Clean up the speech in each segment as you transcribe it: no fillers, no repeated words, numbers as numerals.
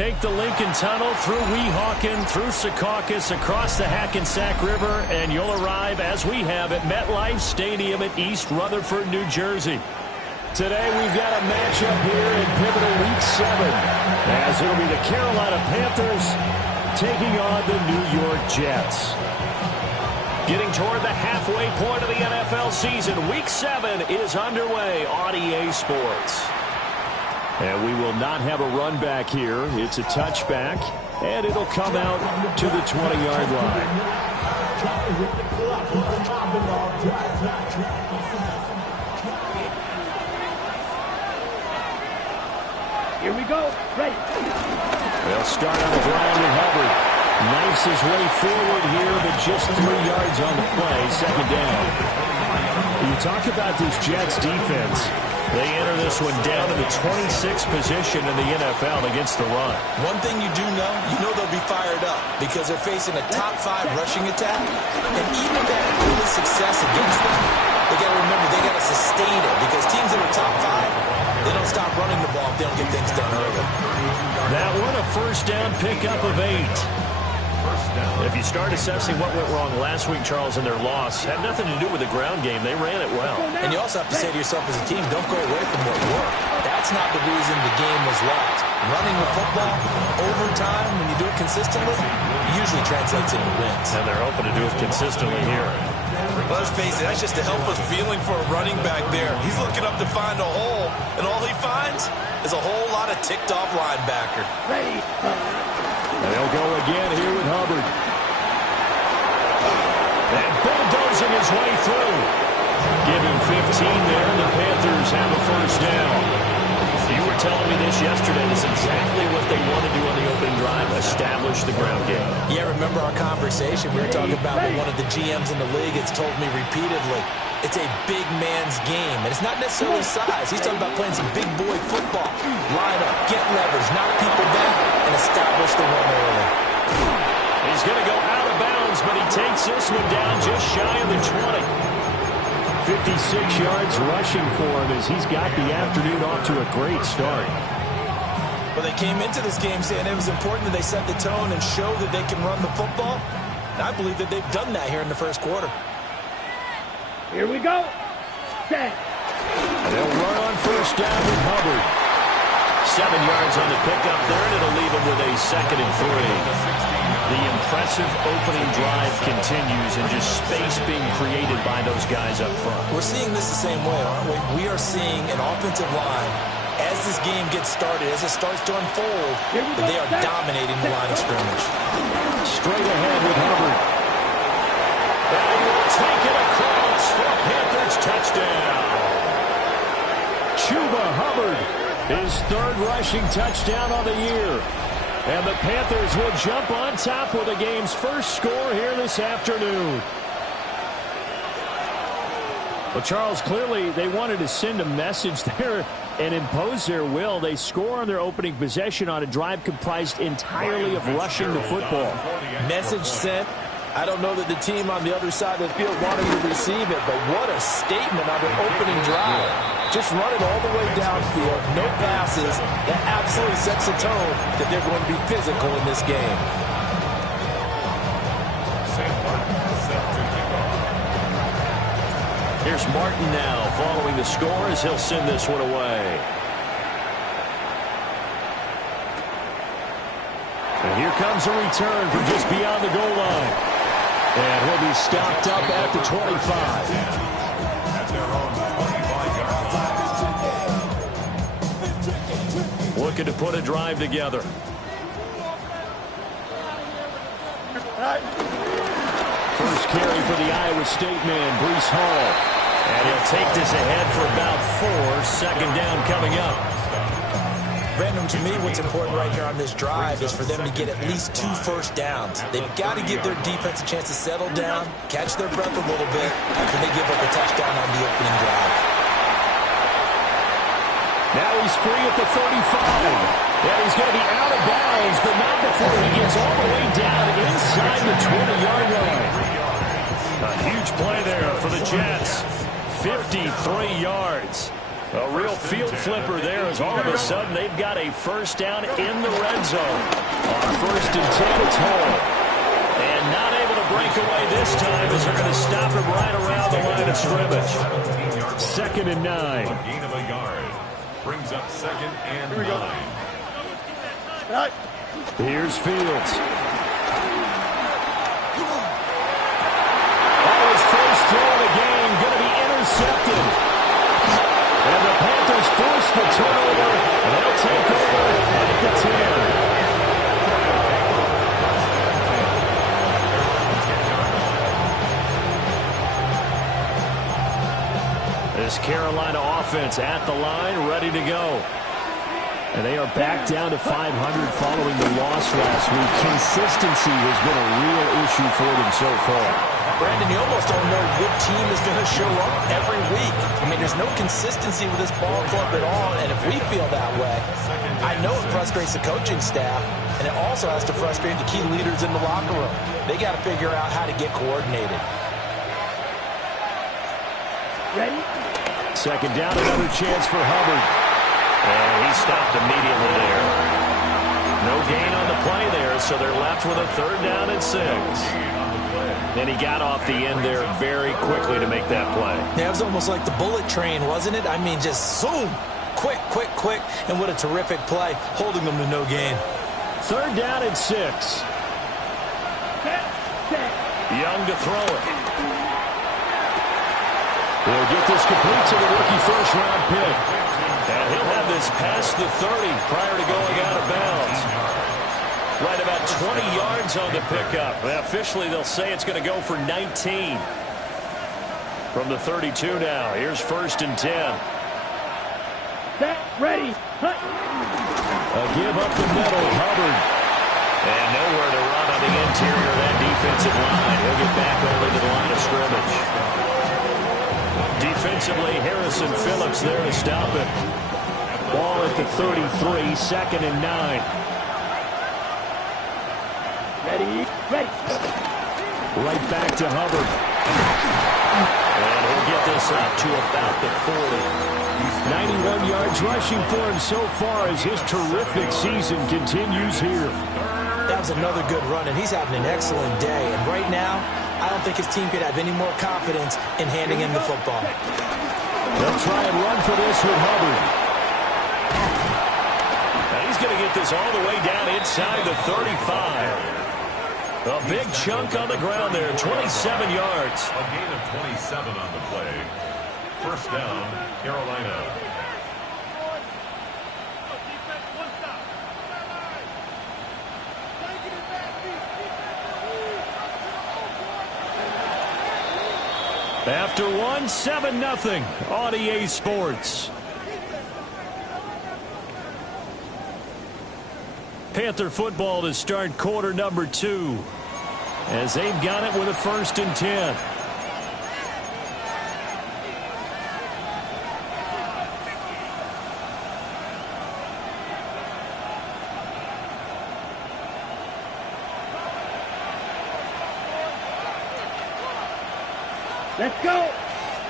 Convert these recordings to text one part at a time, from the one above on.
take the Lincoln Tunnel through Weehawken, through Secaucus, across the Hackensack River, and you'll arrive, as we have, at MetLife Stadium at East Rutherford, New Jersey. Today we've got a matchup here in pivotal Week 7, as it'll be the Carolina Panthers taking on the New York Jets. Getting toward the halfway point of the NFL season, Week 7 is underway on EA Sports. And we will not have a run back here. It's a touchback, and it'll come out to the 20-yard line. Here we go. Ready. They'll start on the ground with Hubbard. Knifes his way forward here, but just 3 yards on the play, second down. You talk about this Jets defense. They enter this one down to the 26th position in the NFL against the run. One thing you do know, they'll be fired up because they're facing a top 5 rushing attack. And even if they have early success against them, they got to remember they got to sustain it because teams that are top 5, they don't stop running the ball if they don't get things done early. That one a first down pickup of 8. If you start assessing what went wrong last week, Charles, in their loss, had nothing to do with the ground game. They ran it well. And you also have to say to yourself as a team, don't go away from what worked. That's not the reason the game was lost. Running the football over time, when you do it consistently, usually translates into wins. And they're hoping to do it consistently here. Let's face it, that's just a helpless feeling for a running back there. He's looking up to find a hole, and all he finds is a whole lot of ticked-off linebacker. Ready. And they'll go again here with Hubbard. And bulldozing his way through. Give him 15 there. The Panthers have a first down. You were telling me this yesterday. This is exactly what they want to do on the opening drive, establish the ground game. Yeah, remember our conversation? We were talking about what one of the GMs in the league has told me repeatedly. It's a big man's game, and it's not necessarily size. He's talking about playing some big boy football. Line up, get leverage, knock people down, and establish the run early. He's going to go out of bounds, but he takes this one down just shy of the 20. 56 yards rushing for him as he's got the afternoon off to a great start. Well, they came into this game saying it was important that they set the tone and show that they can run the football. And I believe that they've done that here in the first quarter. Here we go. Set. They'll run on first down with Hubbard. 7 yards on the pickup there, and it'll leave him with a 2nd and 3. The impressive opening drive continues, and just space being created by those guys up front. We're seeing this the same way, aren't we? We are seeing an offensive line, as this game gets started, as it starts to unfold, that they are dominating the line of scrimmage. Straight ahead with Hubbard. And he will take it across for a Panthers touchdown. Chuba Hubbard, his 3rd rushing touchdown on the year. And the Panthers will jump on top with the game's first score here this afternoon. Well, Charles, clearly they wanted to send a message there and impose their will. They score on their opening possession on a drive comprised entirely of rushing the football. Message sent. I don't know that the team on the other side of the field wanted to receive it, but what a statement on their opening drive. Just run it all the way downfield, no passes. That absolutely sets the tone that they're going to be physical in this game. Here's Martin now following the score as he'll send this one away. And here comes a return from just beyond the goal line. And he'll be stopped up at the 25. Looking to put a drive together. First carry for the Iowa State man, Breece Hall. And he'll take this ahead for about 4. Second down coming up. Brandon, to me, what's important right here on this drive is for them to get at least 2 first downs. They've got to give their defense a chance to settle down, catch their breath a little bit after they give up a touchdown on the opening drive. Now he's free at the 35. And he's going to be out of bounds, but not before he gets all the way down inside the 20-yard line. A huge play there for the Jets. 53 yards. A real field flipper there as all of a sudden they've got a first down in the red zone. On 1st and 10, it's Hall. And not able to break away this time as they're going to stop him right around the line of scrimmage. 2nd and 9. Gain of a yard. Brings up 2nd and 9. Here's Fields. His first throw of the game going to be intercepted. And the Panthers force the turnover, and they'll take over at the 10. This Carolina offense at the line, ready to go. And they are back down to 500 following the loss last week. Consistency has been a real issue for them so far. Brandon, you almost don't know what team is going to show up every week. I mean, there's no consistency with this ball club at all, and if we feel that way, I know it frustrates the coaching staff, and it also has to frustrate the key leaders in the locker room. They got to figure out how to get coordinated. Ready? 2nd down, another chance for Hubbard. And he stopped immediately there. No gain on the play there, so they're left with a 3rd down and 6. And he got off the end there very quickly to make that play. Yeah, it was almost like the bullet train, wasn't it? I mean, just zoom. Quick, quick, quick. And what a terrific play, holding them to no gain. 3rd down and 6. Young to throw it. He'll get this complete to the rookie first-round pick. And he'll have this past the 30 prior to going out of bounds. Right about 20 yards on the pickup. Well, officially, they'll say it's going to go for 19. From the 32 now. Here's 1st and 10. Set, ready, hut. A give up the middle, Hubbard. And nowhere to run on the interior of that defensive line. He'll get back over to the line of scrimmage. Defensively, Harrison Phillips there to stop it. Ball at the 33, 2nd and 9. Ready, ready. Right back to Hubbard. And he'll get this up to about the 40. 91 yards rushing for him so far as his terrific season continues here. That was another good run, and he's having an excellent day. And right now, I don't think his team could have any more confidence in handing him the football. They'll try and run for this with Hubbard. Now he's going to get this all the way down inside the 35. A big chunk on the ground there, 27 yards. A gain of 27 on the play. 1st down, Carolina. After one, 7-0 on EA Sports. Panther football to start quarter number 2 as they've got it with a 1st and 10. Let's go.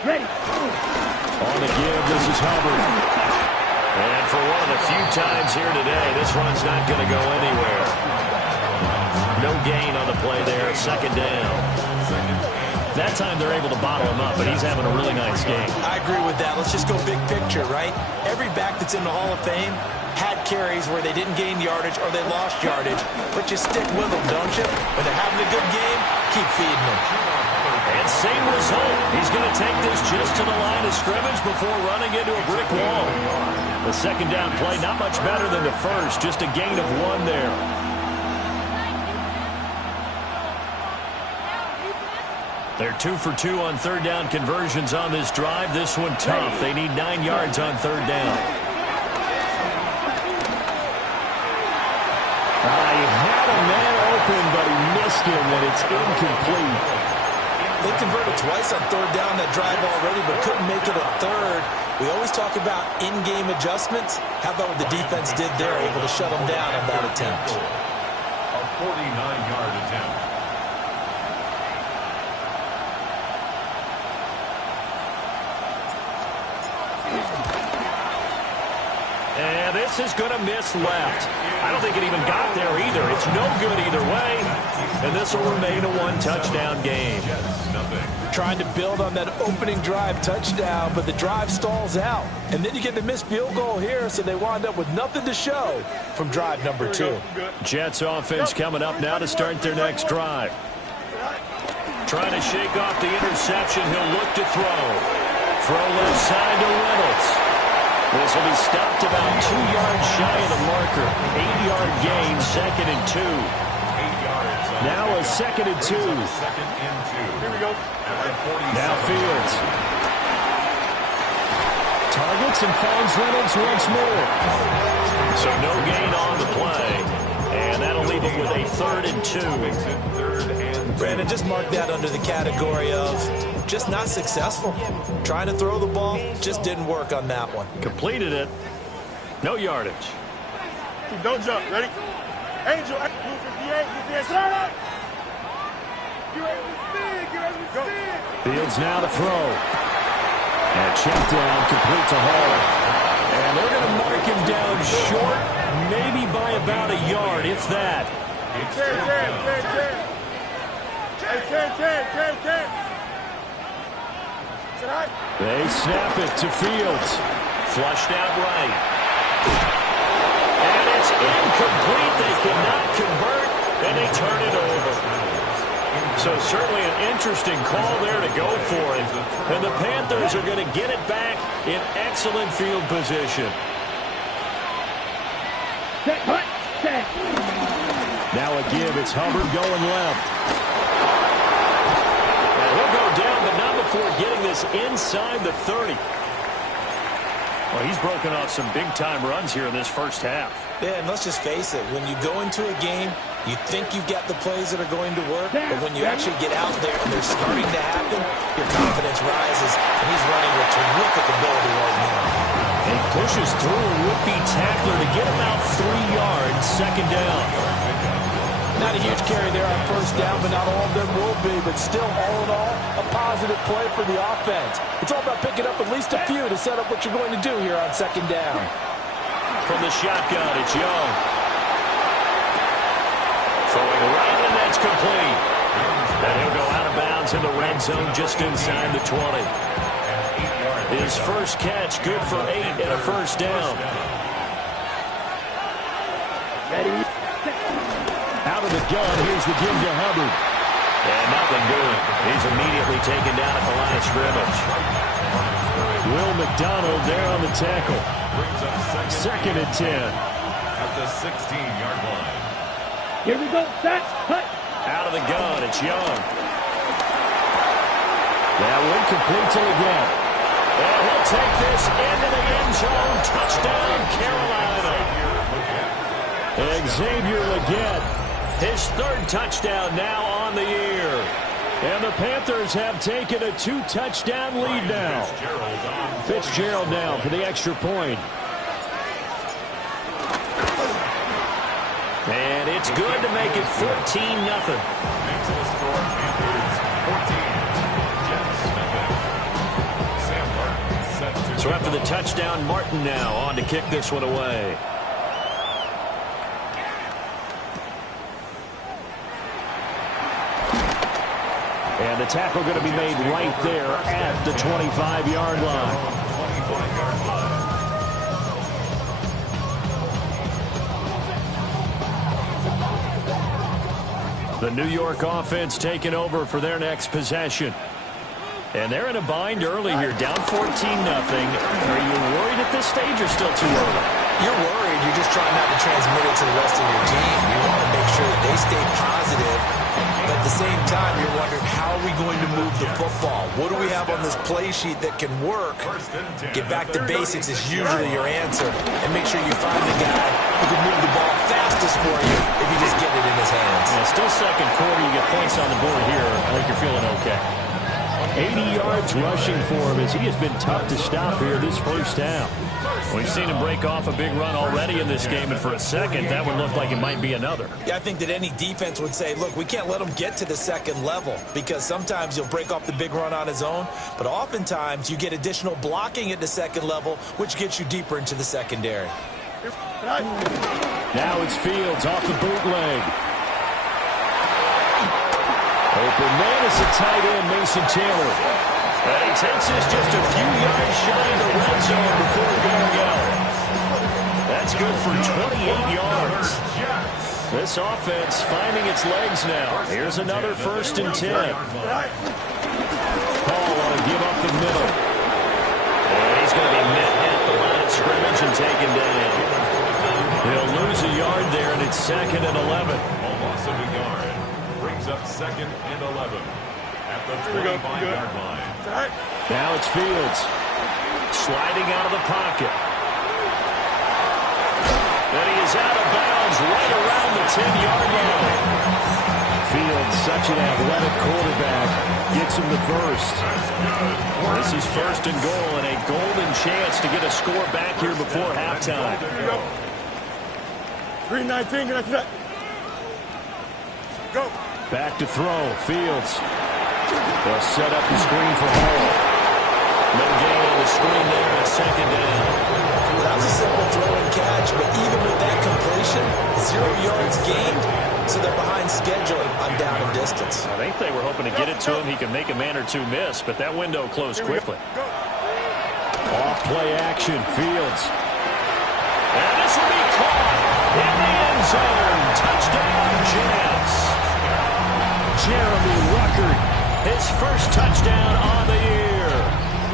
Ready. On the give, this is Hubbard. And for one of the few times here today, this run's not going to go anywhere. No gain on the play there, 2nd down. That time they're able to bottle him up, but he's having a really nice game. I agree with that. Let's just go big picture, right? Every back that's in the Hall of Fame had carries where they didn't gain yardage or they lost yardage, but you stick with them, don't you? When they're having a good game, keep feeding them. And same result. He's going to take this just to the line of scrimmage before running into a brick wall. The 2nd down play, not much better than the first, just a gain of 1 there. They're 2 for 2 on 3rd down conversions on this drive. This one tough. They need 9 yards on 3rd down. He had a man open, but he missed him, and it's incomplete. They converted twice on 3rd down that drive already, but couldn't make it a 3rd. We always talk about in-game adjustments. How about what the defense did there, able to shut them down on that attempt? A 49-yard attempt. And this is going to miss left. I don't think it even got there either. It's no good either way. And this will remain a one-touchdown game. Trying to build on that opening drive touchdown, but the drive stalls out. And then you get the missed field goal here, so they wind up with nothing to show from drive number 2. Jets offense coming up now to start their next drive. Trying to shake off the interception. He'll look to throw. Throw left side to Reynolds. This will be stopped about 2 yards shy of the marker. 8-yard gain, 2nd and 2. Now a 2nd and 2. Here we go. Now Fields. Targets and finds Reynolds once more. So no gain on the play. And that'll leave him with a 3rd and 2. Brandon, just mark that under the category of just not successful. Trying to throw the ball, just didn't work on that one. Completed it. No yardage. Don't jump. Ready? Angel. 58. Get there. Get ready to spin. Get ready to spin. Fields now to throw. And check down, complete to Hall. And they're going to mark him down short, maybe by about a yard, if that. 10. They snap it to Fields. Flushed out right. And it's incomplete. They cannot convert, and they turn it over. So certainly an interesting call there to go for it. And the Panthers are going to get it back in excellent field position. Now a give. It's Hubbard going left. And he'll go down, but not before getting this inside the 30. Well, he's broken off some big-time runs here in this first half. Yeah, and let's just face it. When you go into a game, you think you've got the plays that are going to work, but when you actually get out there and they're starting to happen, your confidence rises, and he's running with terrific ability right now. And he pushes through a would-be tackler to get him out 3 yards, 2nd down. Not a huge carry there on 1st down, but not all of them will be. But still, all in all, a positive play for the offense. It's all about picking up at least a few to set up what you're going to do here on 2nd down. From the shotgun, it's Young. Throwing right, and that's complete. And he'll go out of bounds in the red zone just inside the 20. His first catch, good for 8 and a 1st down. Ready? Out of the gun, here's the give to Hubbard. And nothing doing. He's immediately taken down at the line of scrimmage. Will McDonald there on the tackle. 2nd and 10. At the 16-yard line. Here we go. Set. Cut. Out of the gun, it's Young. That one complete to again. And he'll take this into the end zone. Touchdown, Carolina. Xavier Legette. His 3rd touchdown now on the year. And the Panthers have taken a 2-touchdown lead now. Fitzgerald now for the extra point. And it's good to make it 14-0. So after the touchdown, Martin now on to kick this one away. And the tackle going to be made right there at the 25-yard line. The New York offense taking over for their next possession. And they're in a bind early here, down 14-0. Are you worried at this stage or still too early? You're worried. You're just trying not to transmit it to the rest of your team. You want to make sure that they stay positive. But at the same time, you're wondering, how are we going to move the football? What do we have on this play sheet that can work? Get back to basics is usually your answer. And make sure you find the guy who can move the ball fastest for you if you just get it in his hands. Yeah, still 2nd quarter. You get points on the board here. I think you're feeling okay. 80 yards rushing for him as he has been tough to stop here this first half. We've seen him break off a big run already in this game, and for a second, that would look like it might be another. Yeah, I think that any defense would say, look, we can't let him get to the second level because sometimes he'll break off the big run on his own, but oftentimes you get additional blocking at the second level, which gets you deeper into the secondary. Now it's Fields off the bootleg. Open man is a tight end, Mason Taylor. And he takes this just a few yards shy of the red zone before going out. That's good for 28 yards. This offense finding its legs now. Here's another 1st and 10. Paul want to give up the middle. And he's going to be met at the line of scrimmage and taken down. He'll lose a yard there, and it's 2nd and 11. A loss of a yard. Brings up 2nd and 11 at the 25-yard line. Now it's Fields. Sliding out of the pocket. And he is out of bounds right around the 10-yard line. Fields, such an athletic quarterback, gets him the first. This is 1st and goal and a golden chance to get a score back here before halftime. 3-19, get that. Go. Back to throw. Fields. They'll set up the screen for Hall. No gain on the screen there, and 2nd down. That was a simple throw and catch, but even with that completion, 0 yards gained, so they're behind schedule on down and distance. I think they were hoping to get it to him. He could make a man or two miss, but that window closed quickly. Off play action, Fields. And this will be caught in the end zone. Touchdown, Jets. Jeremy Ruckert, his first touchdown on the year.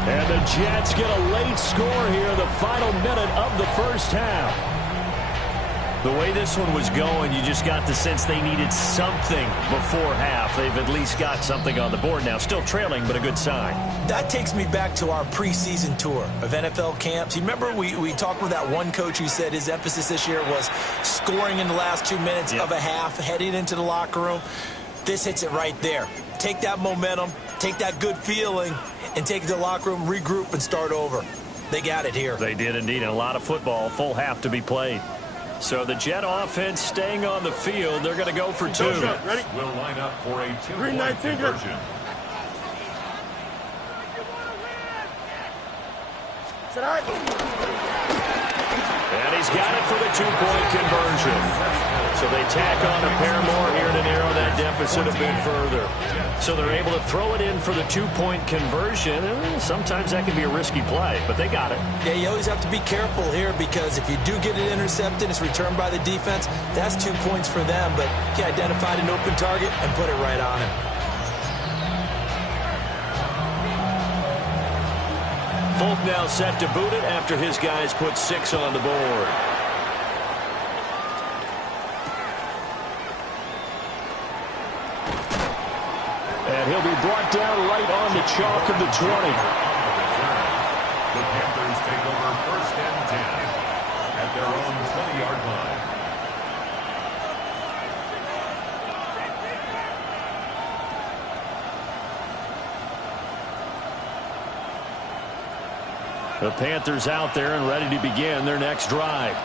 And the Jets get a late score here in the final minute of the first half. The way this one was going, you just got the sense they needed something before half. They've at least got something on the board now. Still trailing, but a good sign. That takes me back to our preseason tour of NFL camps. You remember we talked with that one coach who said his emphasis this year was scoring in the last 2 minutes of a half, heading into the locker room. This hits it right there. Take that momentum, take that good feeling, and take it to the locker room, regroup, and start over. They got it here. They did indeed. And a lot of football, full half to be played. So the Jet offense staying on the field. They're going to go for 2. Ready? Will line up for a 2-point conversion. And he's got it for the 2-point conversion. So they tack on a pair more here to narrow that deficit a bit further. So they're able to throw it in for the 2-point conversion. Sometimes that can be a risky play, but they got it. Yeah, you always have to be careful here because if you do get it intercepted, it's returned by the defense, that's 2 points for them. But he identified an open target and put it right on him. Folk now set to boot it after his guys put 6 on the board. And he'll be brought down right on the chalk of the 20. The Panthers take over 1st and 10 at their own 20-yard line. The Panthers out there and ready to begin their next drive.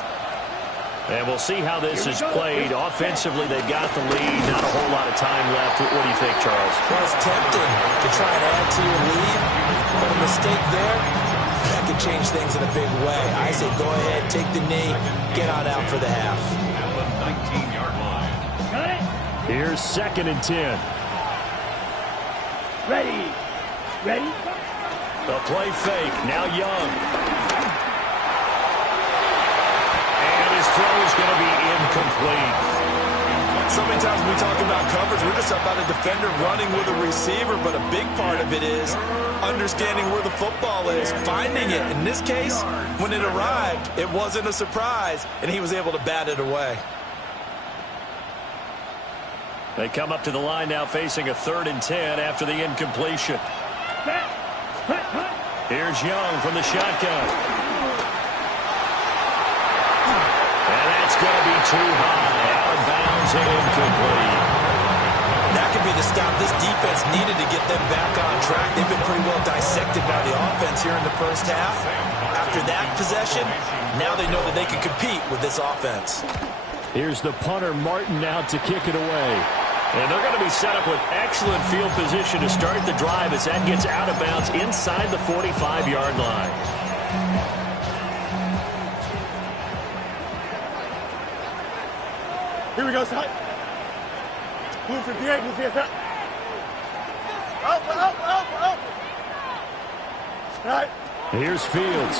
And we'll see how this is played. Offensively, they've got the lead. Not a whole lot of time left. What do you think, Charles? Well, it's tempting to try and add to your lead, but a mistake there, that could change things in a big way. I say go ahead, take the knee, get on out for the half. At the 19-yard line. Here's 2nd and 10. Ready. The play fake. Now Young. Throw is going to be incomplete. So many times when we talk about coverage, we're just about a defender running with a receiver, but a big part of it is understanding where the football is, finding it. In this case, when it arrived, it wasn't a surprise, and he was able to bat it away. They come up to the line now facing a 3rd and 10 after the incompletion. Here's Young from the shotgun. And that's going to be too high. Out of bounds and incomplete. That could be the stop this defense needed to get them back on track. They've been pretty well dissected by the offense here in the first half. After that possession, now they know that they can compete with this offense. Here's the punter, Martin, now to kick it away. And they're going to be set up with excellent field position to start the drive as that gets out of bounds inside the 45-yard line. Here we go, son. Blue 58, blue 58. Up. Right. Here's Fields.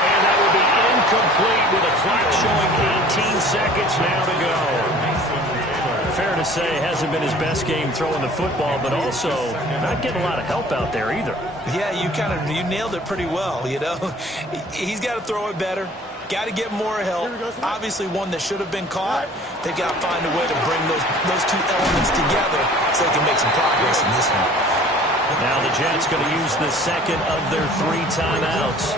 And that will be incomplete with a clock showing 18 seconds now to go. Fair to say, hasn't been his best game throwing the football, but also not getting a lot of help out there either. Yeah, you nailed it pretty well, you know. He's got to throw it better. Got to get more help. Obviously one that should have been caught. They've got to find a way to bring those two elements together so they can make some progress in this one. Now the Jets going to use the second of their 3 timeouts,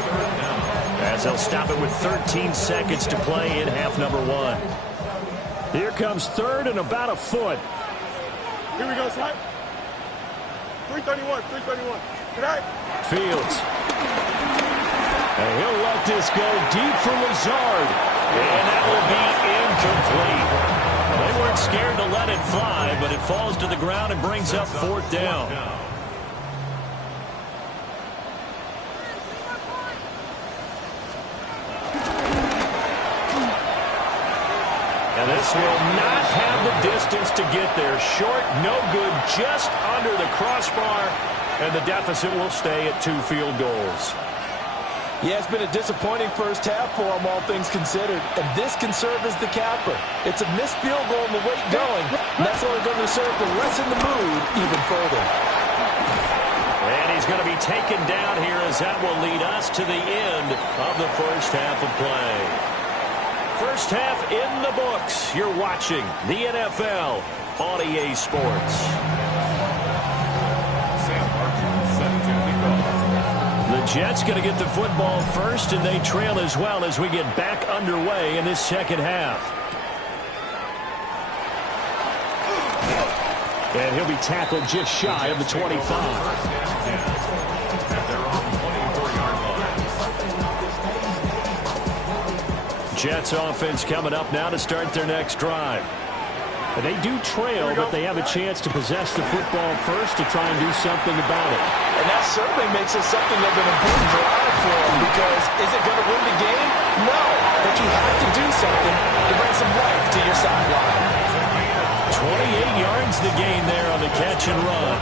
as they'll stop it with 13 seconds to play in half number 1. Here comes third and about a foot. Here we go, son. 331. Tonight. Fields. And he'll let this go deep for Lazard. And that will be incomplete. They weren't scared to let it fly, but it falls to the ground and brings up 4th down. And this will not have the distance to get there. Short, no good, just under the crossbar. And the deficit will stay at 2 field goals. Yeah, it's been a disappointing first half for them, all things considered. And this can serve as the capper. It's a missed field goal and the rate going. And that's only going to serve to lessen the mood even further. And he's going to be taken down here as that will lead us to the end of the first half of play. First half in the books. You're watching the NFL on EA Sports. The Jets going to get the football first, and they trail as well as we get back underway in this second half. And he'll be tackled just shy of the 25. Jets offense coming up now to start their next drive. They do trail, but they have a chance to possess the football first to try and do something about it. And that certainly makes it something of an important drive for them, because is it going to win the game? No, but you have to do something to bring some life to your sideline. 28 yards the gain there on the catch and run.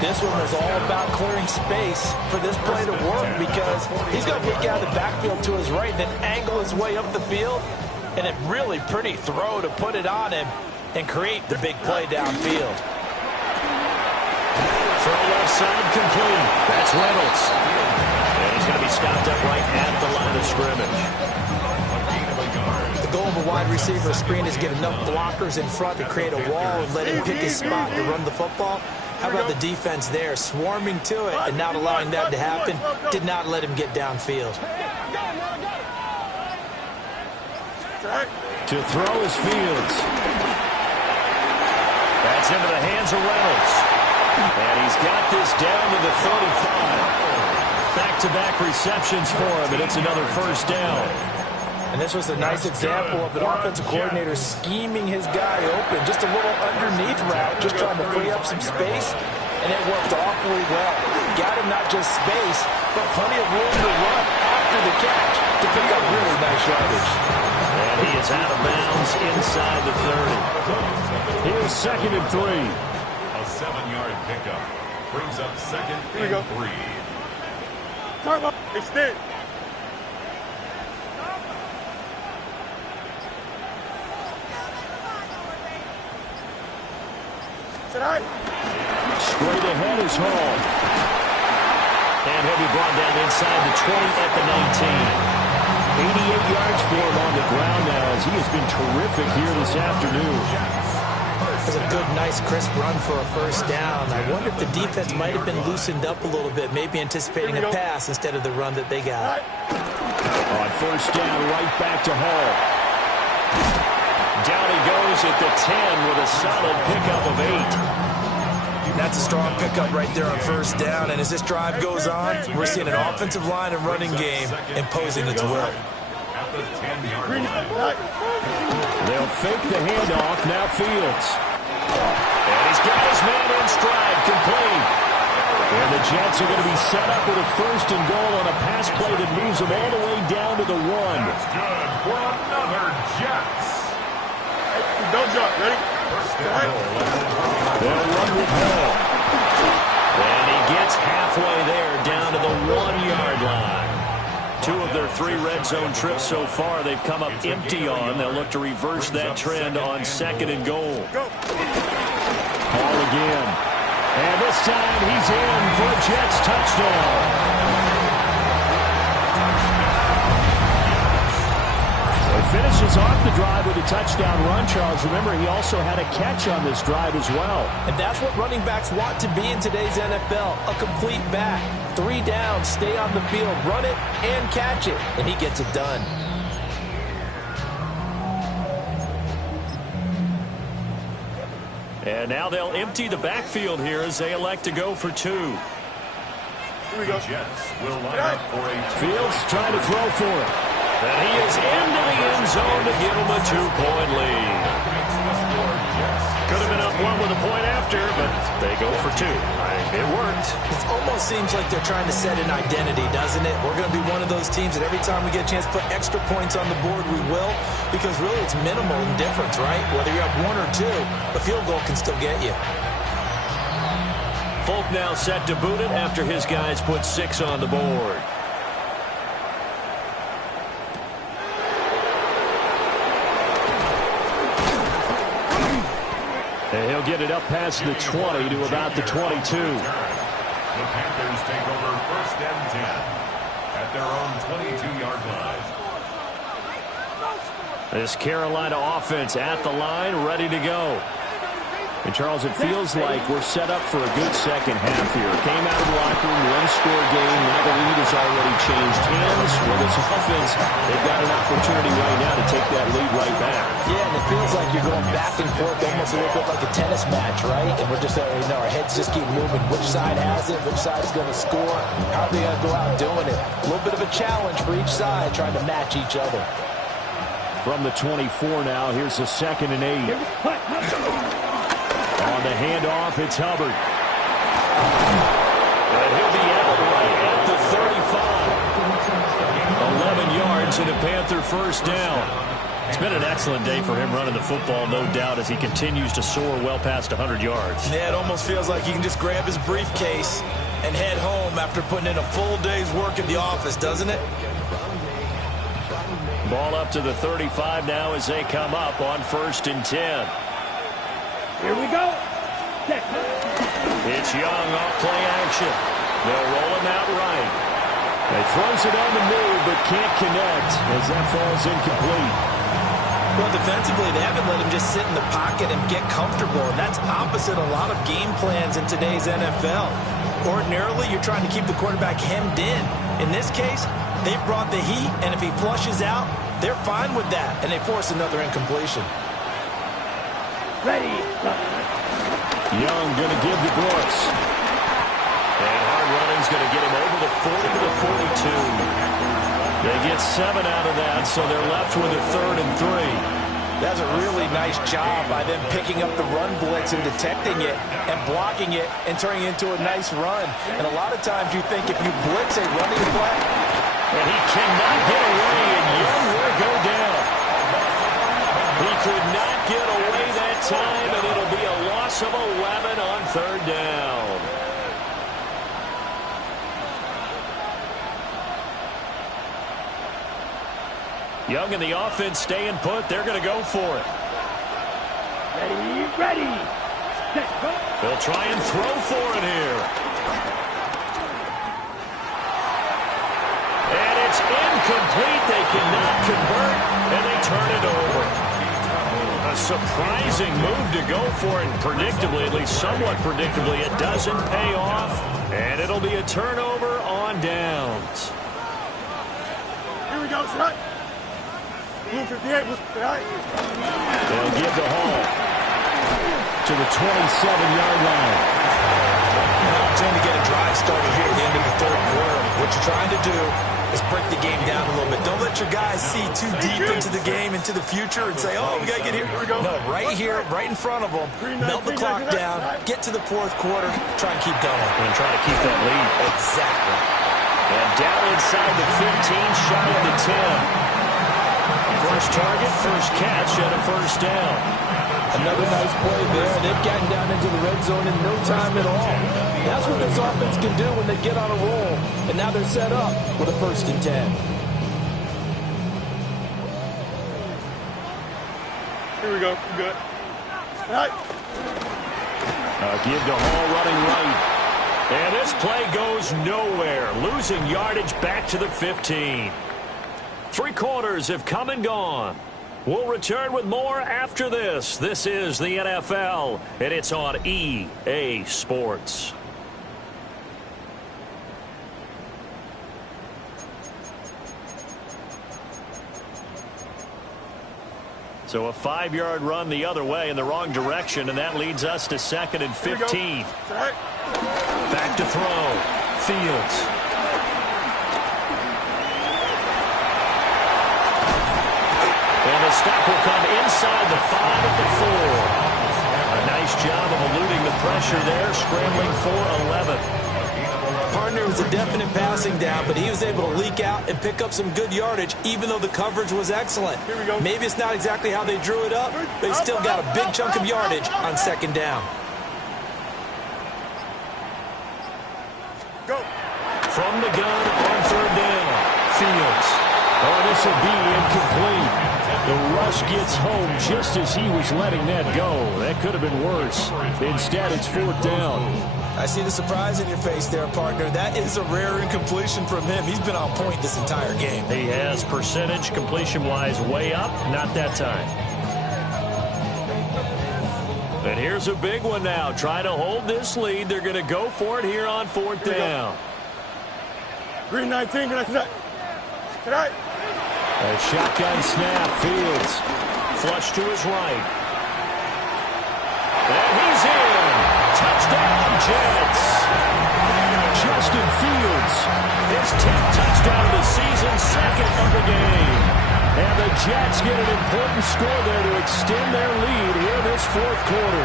This one was all about clearing space for this play to work, because he's going to break out of the backfield to his right, then angle his way up the field, and a really pretty throw to put it on him and create the big play downfield. Throw left side complete. That's Reynolds. And he's going to be stopped up right at the line of scrimmage. The goal of a wide receiver screen is get enough blockers in front to create a wall and let him pick his spot to run the football. How about the defense there, swarming to it and not allowing that to happen? Did not let him get downfield. To throw is Fields. That's into the hands of Reynolds. And he's got this down to the 35. Back-to-back receptions for him, and it's another first down. And this was a nice example of an offensive coordinator scheming his guy open. Just a little underneath route, just trying to free up some space, and it worked awfully well. Got him not just space, but plenty of room to run after the catch to pick up really nice yardage. And he is out of bounds inside the 30. Here's 2nd and 3. A 7-yard pickup brings up 2nd and 3. Talk about extend. Straight ahead is Hall. And he'll be brought down inside the 20 at the 19. 88 yards for him on the ground now, as he has been terrific here this afternoon. It was a good, nice, crisp run for a first down. I wonder if the defense might have been loosened up a little bit, maybe anticipating a pass instead of the run that they got. On first down, right back to Hall. scores at the 10 with a solid pickup of 8. That's a strong pickup right there on first down. And as this drive goes on, we're seeing an offensive line and running game imposing its will. They'll fake the handoff. Now Fields. And he's got his man in stride, complete. And the Jets are going to be set up with a first and goal on a pass play that moves them all the way down to the 1. That's good for another Jets. Don't jump. Ready? They'll run with Hill. And he gets halfway there down to the 1-yard line. 2 of their 3 red zone trips so far they've come up empty on. They'll look to reverse that trend on 2nd and goal. Ball again. And this time he's in for a Jets touchdown. Finishes off the drive with a touchdown run, Charles. Remember, he also had a catch on this drive as well. And that's what running backs want to be in today's NFL, a complete back. 3 down, stay on the field, run it, and catch it. And he gets it done. And now they'll empty the backfield here as they elect to go for 2. Here we go. Jets will line up for a Fields trying to throw for it. And he is into the end zone to give him a 2-point lead. Could have been up 1 with a point after, but they go for 2. It worked. It almost seems like they're trying to set an identity, doesn't it? We're going to be one of those teams that every time we get a chance to put extra points on the board, we will. Because really it's minimal in difference, right? Whether you have 1 or 2, a field goal can still get you. Folk now set to boot it after his guys put 6 on the board. And he'll get it up past the 20 to about the 22. The Panthers take over 1st and 10 at their own 22-yard line. This Carolina offense at the line, ready to go. And, Charles, it feels like we're set up for a good second half here. Came out of the locker room, 1-score game. Now the lead has already changed hands. Well, this offense, they've got an opportunity right now to take that lead right back. Yeah, and it feels like you're going back and forth almost a little bit like a tennis match, right? And we're just, our heads just keep moving. Which side has it? Which side is going to score? How are they going to go out doing it? A little bit of a challenge for each side trying to match each other. From the 24 now, here's the 2nd and 8. On the handoff, it's Hubbard. And he'll be out right at the 35. 11 yards and a Panther first down. It's been an excellent day for him running the football, no doubt, as he continues to soar well past 100 yards. Yeah, it almost feels like he can just grab his briefcase and head home after putting in a full day's work in the office, doesn't it? Ball up to the 35 now as they come up on 1st and 10. Here we go. It's Young off play action. They'll roll him out right. He throws it on the move but can't connect as that falls incomplete. Well, defensively, they haven't let him just sit in the pocket and get comfortable, and that's opposite a lot of game plans in today's NFL. Ordinarily, you're trying to keep the quarterback hemmed in. In this case, they brought the heat, and if he flushes out, they're fine with that, and they force another incompletion. Ready. Young going to give to Brooks. And hard running's going to get him over the 40 to the 42. They get 7 out of that, so they're left with a 3rd and 3. That's a really nice job by them picking up the run blitz and detecting it and blocking it and turning it into a nice run. And a lot of times you think if you blitz a running play. And he cannot get away, and Young will go down. He could not get away that time, and it'll be a loss of 11 on 3rd down. Young and the offense staying put. They're going to go for it. Ready. They'll try and throw for it here. And it's incomplete. They cannot convert, and they turn it over. A surprising move to go for it. Predictably, at least somewhat predictably, it doesn't pay off. And it'll be a turnover on downs. Here we go, shot. Blue 58. They'll give the Hall to the 27-yard line. Opportunity to get a drive started here at the end of the third quarter. What you're trying to do is break the game down a little bit. Don't let your guys see too deep into the game, into the future, and say, oh, we got to get here. No, right here, right in front of them, melt the clock down, get to the fourth quarter, try and keep going. And try to keep that lead. Exactly. And down inside the 15, shy of the 10. First target, first catch, and a first down. Another nice play there. They've gotten down into the red zone in no time at all. That's what this offense can do when they get on a roll. And now they're set up with a 1st and 10. Here we go. Good. Give to Hall running right. And this play goes nowhere. Losing yardage back to the 15. 3 quarters have come and gone. We'll return with more after this. This is the NFL, and it's on EA Sports. So a 5-yard run the other way in the wrong direction, and that leads us to 2nd and 15. Back to throw. Fields. And the stop will come inside the 5 of the 4. A nice job of eluding the pressure there, scrambling for 11. Partner was a definite passing down, but he was able to leak out and pick up some good yardage, even though the coverage was excellent. Maybe it's not exactly how they drew it up, but he still got a big chunk of yardage on 2nd down. Go. From the gun on 3rd down. Fields. Oh, this will be incomplete. The rush gets home just as he was letting that go. That could have been worse. Instead, it's 4th down. I see the surprise in your face there, partner. That is a rare incompletion from him. He's been on point this entire game. He has percentage completion-wise way up. Not that time. And here's a big one now. Trying to hold this lead. They're going to go for it here on 4th down. Green 19. Tonight. A shotgun snap. Fields. Flush to his right. And he's in. Touchdown, Jets. Justin Fields. His 10th touchdown of the season, 2nd of the game. And the Jets get an important score there to extend their lead here this 4th quarter.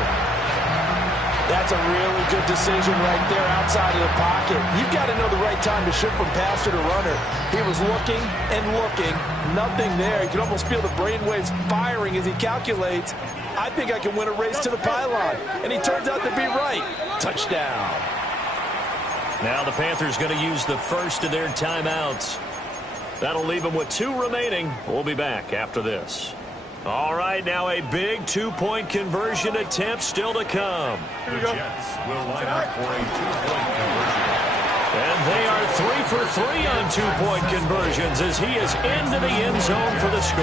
That's a really good decision right there outside of the pocket. You've got to know the right time to shift from passer to runner. He was looking and looking. Nothing there. You can almost feel the brainwaves firing as he calculates, I think I can win a race to the pylon. And he turns out to be right. Touchdown. Now the Panthers going to use the first of their timeouts. That'll leave them with 2 remaining. We'll be back after this. All right, now a big 2-point conversion attempt still to come. The Jets will line up for a 2-point conversion. And they are 3 for 3 on 2-point conversions as he is into the end zone for the score.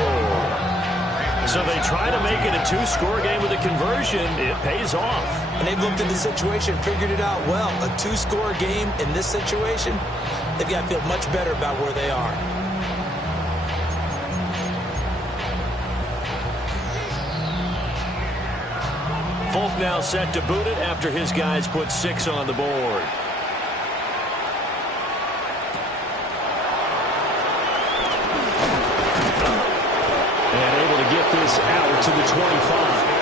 So they try to make it a 2-score game with a conversion. It pays off. And they've looked at the situation, figured it out well. A 2-score game in this situation, they've got to feel much better about where they are. Folk now set to boot it after his guys put 6 on the board. And able to get this out to the 25.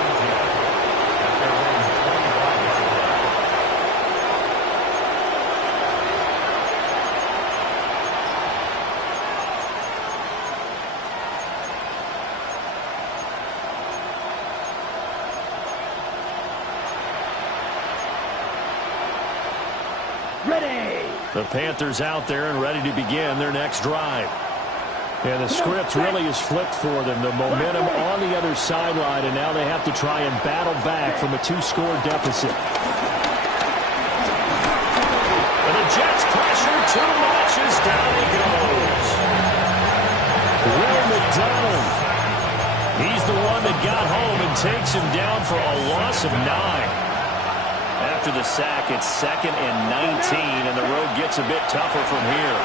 The Panthers out there and ready to begin their next drive. And the script really is flipped for them. The momentum on the other sideline, and now they have to try and battle back from a 2-score deficit. And the Jets pressure too much as down he goes. Will McDonald. He's the one that got home and takes him down for a loss of 9. After the sack, it's 2nd and 19, and the road gets a bit tougher from here.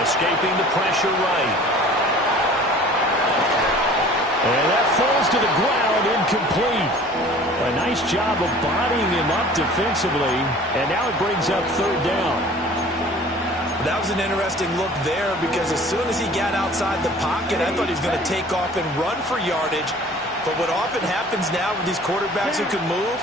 Escaping the pressure right. And that falls to the ground, incomplete. A nice job of bodying him up defensively, and now it brings up third down. That was an interesting look there because as soon as he got outside the pocket, I thought he was going to take off and run for yardage. But what often happens now with these quarterbacks who can move,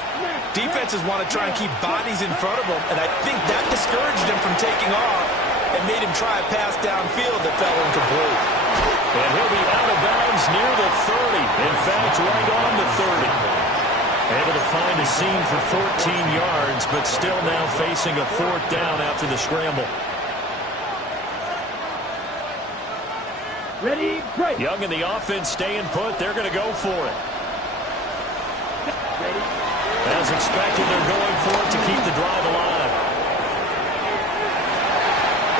defenses want to try and keep bodies in front of them, and I think that discouraged him from taking off and made him try a pass downfield that fell incomplete. And he'll be out of bounds near the 30. In fact, right on the 30. Able to find a seam for 14 yards, but still now facing a fourth down after the scramble. Ready, break. Young and the offense staying put. They're going to go for it. Ready. As expected, they're going for it to keep the drive alive.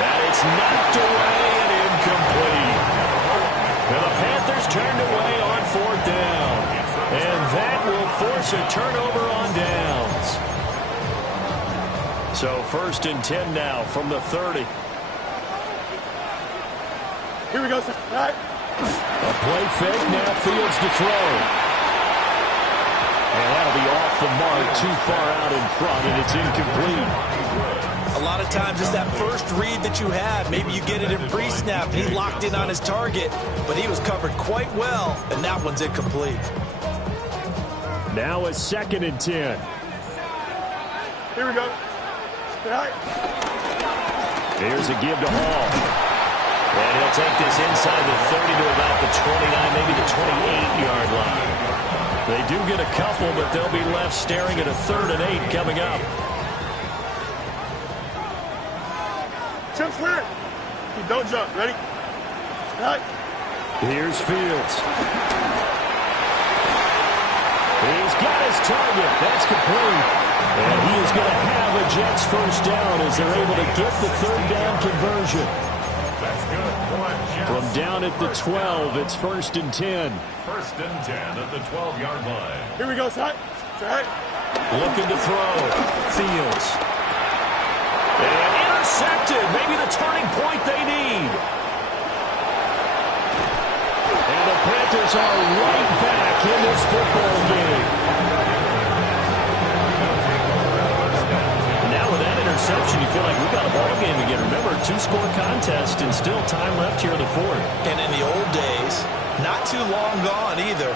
And it's knocked away and incomplete. And the Panthers turned away on fourth down. And that will force a turnover on downs. So 1st and 10 now from the 30. Here we go, sir. All right. A play fake, now Fields to throw. And that'll be off the mark, too far out in front, and it's incomplete. A lot of times it's that first read that you have. Maybe you get it in pre-snap, and he locked in on his target, but he was covered quite well, and that one's incomplete. Now a 2nd and 10. Here we go. All right. Here's a give to Hall. And he'll take this inside the 30 to about the 29, maybe the 28-yard line. They do get a couple, but they'll be left staring at a 3rd and 8 coming up. Jump square. Don't jump. Ready? All right. Here's Fields. He's got his target. That's complete. And he is going to have a Jets first down as they're able to get the 3rd down conversion. That's good. From down at the 12, it's 1st and 10. 1st and 10 at the 12-yard line. Here we go, side. Side. Looking to throw. Fields. And intercepted. Maybe the turning point they need. And the Panthers are right back in this football game. Now with that interception, you feel like we've got a ball game again. Remember, 2-score contest and still time left here in the 4th. And in the old days, not too long gone either,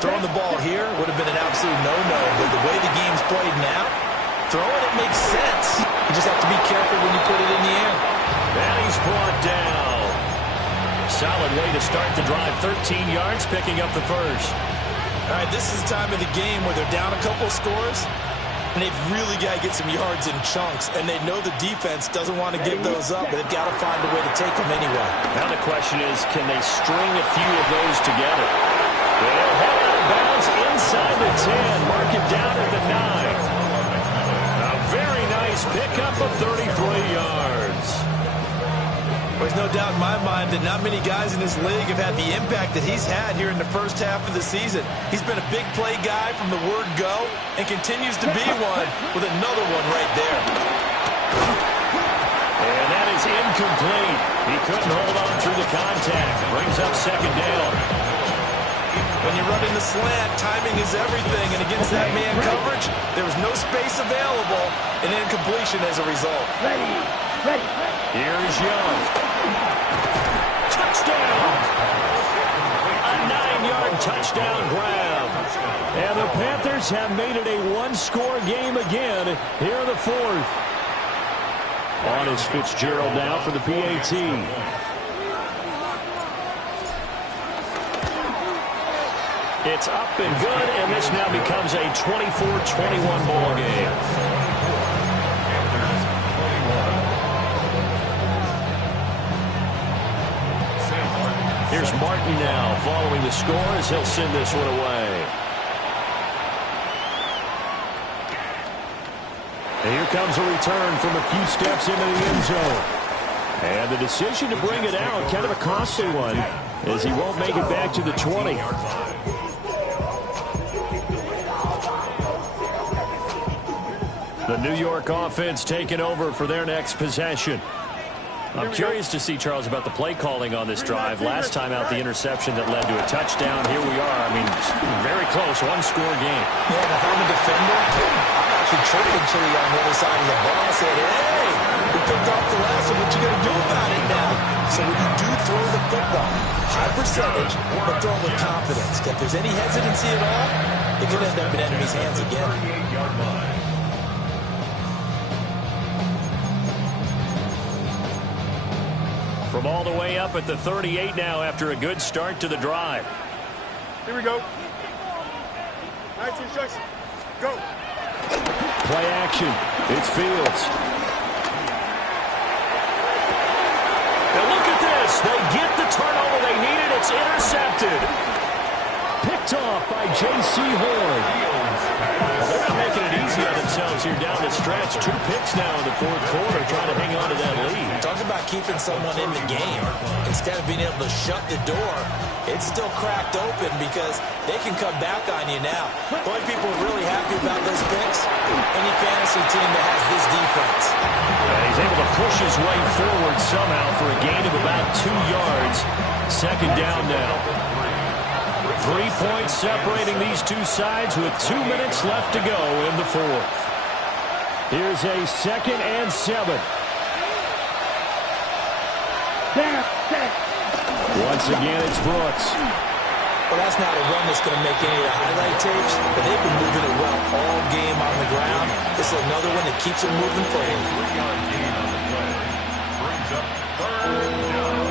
throwing the ball here would have been an absolute no-no. But the way the game's played now, throwing it makes sense. You just have to be careful when you put it in the air. And he's brought down. Solid way to start the drive. 13 yards, picking up the first. All right, this is the time of the game where they're down a couple scores, and they've really got to get some yards in chunks. And they know the defense doesn't want to give those up, but they've got to find a way to take them anyway. Now the question is, can they string a few of those together? They'll head out of bounds inside the 10. Mark it down at the 9. A very nice pickup of 33 yards. There's no doubt in my mind that not many guys in this league have had the impact that he's had here in the first half of the season. He's been a big play guy from the word go and continues to be one with another one right there. And that is incomplete. He couldn't hold on through the contact. Brings up 2nd down. When you run in the slant, timing is everything. And against that man coverage, there was no space available, and incompletion as a result. Ready. Ready. Here's Young. Touchdown! A 9-yard touchdown grab. And the Panthers have made it a 1-score game again here in the 4th. On is Fitzgerald now for the PAT. It's up and good, and this now becomes a 24-21 ball game. Here's Martin now following the score as he'll send this one away. And here comes a return from a few steps into the end zone. And the decision to bring it out, kind of a costly one, as he won't make it back to the 20. The New York offense taking over for their next possession. I'm curious to see, Charles, about the play calling on this drive. Last time out, the interception that led to a touchdown. Here we are. I mean, very close, one-score game. Yeah, and if I'm a defender, I'm actually chirping Chili on the other side of the ball. I said, hey, we picked off the last one. What you going to do about it now? So when you do throw the football, high percentage, but throw it with confidence. If there's any hesitancy at all, it could end up in enemy's hands again. From all the way up at the 38 now after a good start to the drive. Here we go. Nice instruction. Go. Play action. It's Fields. And look at this. They get the turnover they needed. It's intercepted. Picked off by J.C. Horn. Well, they're not making it easy on themselves here down the stretch. 2 picks now in the fourth quarter, trying to hang on to that lead. Talk about keeping someone in the game. Instead of being able to shut the door, it's still cracked open because they can come back on you now. The only people who are really happy about those picks, any fantasy team that has this defense. He's able to push his way forward somehow for a gain of about 2 yards. Second down now. 3 points separating these two sides with 2 minutes left to go in the fourth. Here's a 2nd and 7. Once again, it's Brooks. Well, that's not a run that's going to make any of the highlight tapes, but they've been moving it well all game on the ground. This is another one that keeps them moving forward. 3-yard gain on the play. Brings up 3rd down.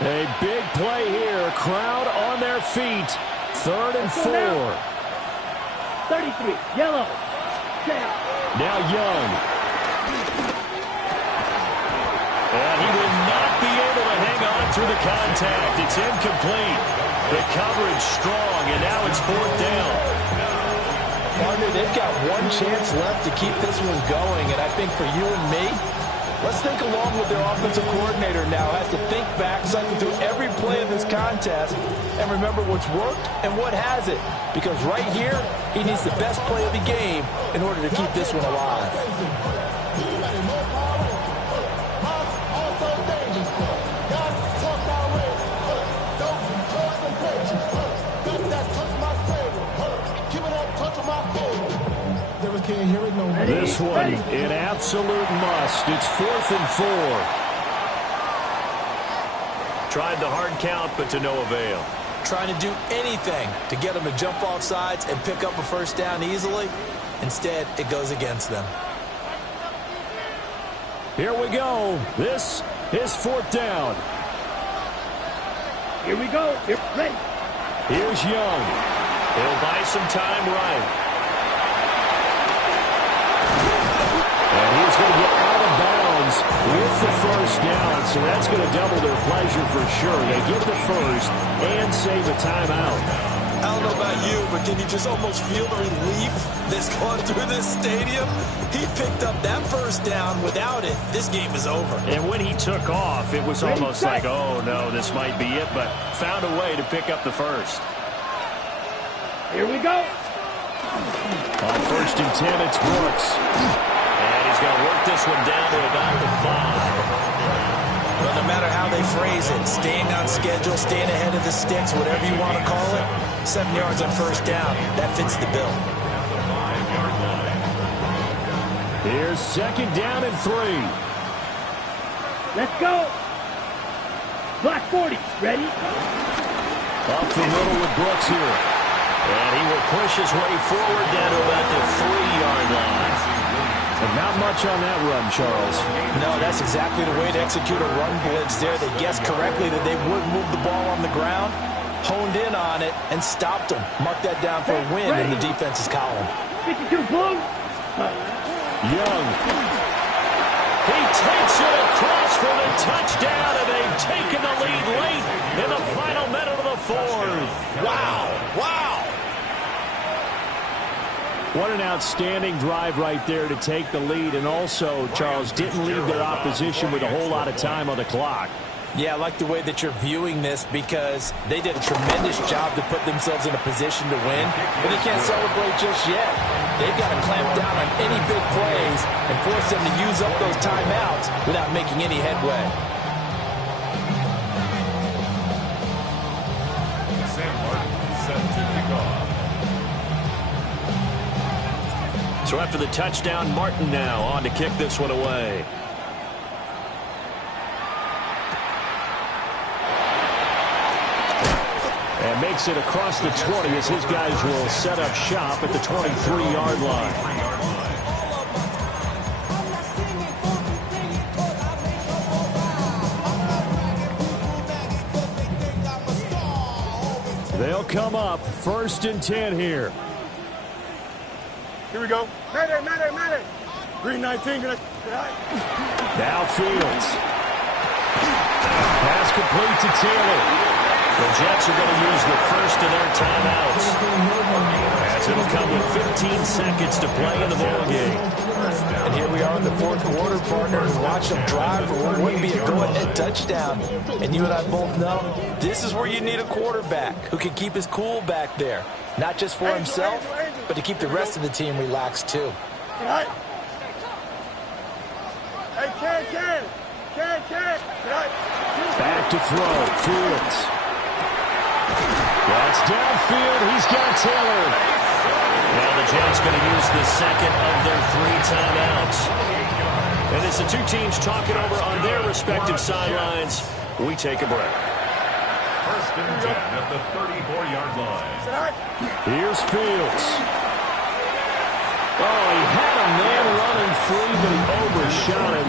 A big play here. Crowd on their feet. 3rd and 4. 33, yellow. Now Young. And he will not be able to hang on through the contact. It's incomplete. The coverage strong, and now it's 4th down. Partner, they've got 1 chance left to keep this one going, and I think for you and me, let's think along with their offensive coordinator now. Has to think back, cycle through every play of this contest, and remember what's worked and what hasn't. Because right here, he needs the best play of the game in order to keep this one alive. This one, an absolute must. It's 4th and 4. Tried the hard count, but to no avail. Trying to do anything to get them to jump off sides and pick up a 1st down easily. Instead, it goes against them. Here we go. This is 4th down. Here we go. Ready. Here's Young. He'll buy some time right. And he's going to get out of bounds with the 1st down, so that's going to double their pleasure for sure. They get the 1st and save a timeout. I don't know about you, but can you just almost feel the relief that's going through this stadium? He picked up that 1st down. Without it, this game is over. And when he took off, it was almost like, oh, no, this might be it, but found a way to pick up the 1st. Here we go. On 1st and 10, it's Brooks. And he's going to work this one down to about the 5. But no matter how they phrase it, staying on schedule, staying ahead of the sticks, whatever you want to call it, 7 yards on 1st down, that fits the bill. Here's 2nd down and 3. Let's go. Black 40, ready? Up the middle with Brooks here. And he will push his way forward down to about the 3-yard line. And not much on that run, Charles. No, that's exactly the way to execute a run blitz there. They guessed correctly that they would move the ball on the ground, honed in on it, and stopped them. Mark that down for a win in the defense's column. 52 blue. Young. He takes it across for the touchdown, and they've taken the lead late in the final minute of the 4th. Wow. Wow. What an outstanding drive right there to take the lead, and also, Charles, didn't leave their opposition with a whole lot of time on the clock. Yeah, I like the way that you're viewing this because they did a tremendous job to put themselves in a position to win, but they can't celebrate just yet. They've got to clamp down on any big plays and force them to use up those timeouts without making any headway. Sam Martin set to kick off. So after the touchdown, Martin now on to kick this one away. And makes it across the 20 as his guys will set up shop at the 23-yard line. They'll come up 1st and 10 here. Here we go. Mayday. Green 19. Now Fields. Pass complete to Taylor. The Jets are going to use the first of their timeouts, as it'll come with 15 seconds to play in the ballgame. And here we are in the 4th quarter, partner, and watch them drive for what would be a go-ahead touchdown. And you and I both know this is where you need a quarterback who can keep his cool back there, not just for himself, but to keep the rest of the team relaxed too. Hey, Ken. Back to throw, Fields. That's downfield. He's got Taylor. Now the Jets going to use the second of their 3 timeouts. And as the two teams talk it over on their respective sidelines, we take a break. 1st and 10 at the 34-yard line. Here's Fields. Oh, he had a man running free, but he overshot him,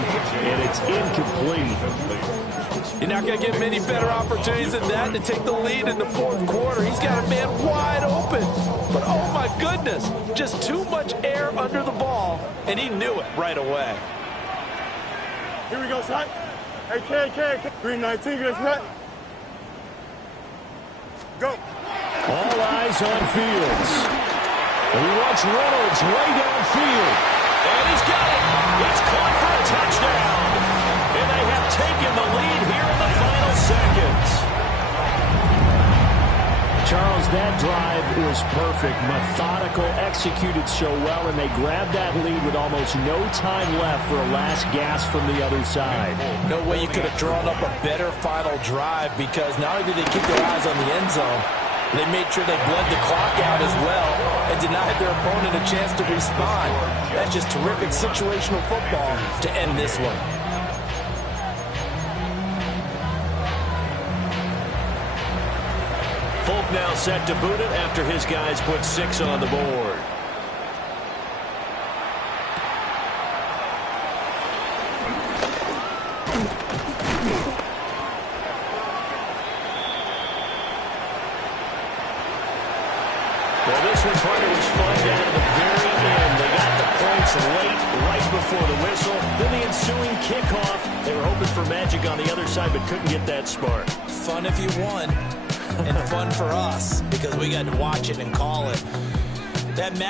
and it's incomplete. You're not going to get many better opportunities than that to take the lead in the 4th quarter. He's got a man wide open. But, oh, my goodness, just too much air under the ball, and he knew it right away. Here we go, son. Hey, Ken. Green 19. Go. All eyes on Fields. And he wants Reynolds way downfield. And he's got it. It's caught for a touchdown. And they have taken the lead here in the final seconds. Charles, that drive was perfect. Methodical, executed so well, and they grabbed that lead with almost no time left for a last gasp from the other side. No way you could have drawn up a better final drive because not only did they keep their eyes on the end zone, they made sure they bled the clock out as well and denied their opponent a chance to respond. That's just terrific situational football to end this one. Folk now set to boot it after his guys put 6 on the board. Well, this one part was fun down to the very end. They got the points late, right before the whistle. Then the ensuing kickoff. They were hoping for magic on the other side, but couldn't get that spark. Fun if you won, and fun for us because we got to watch it and call it. That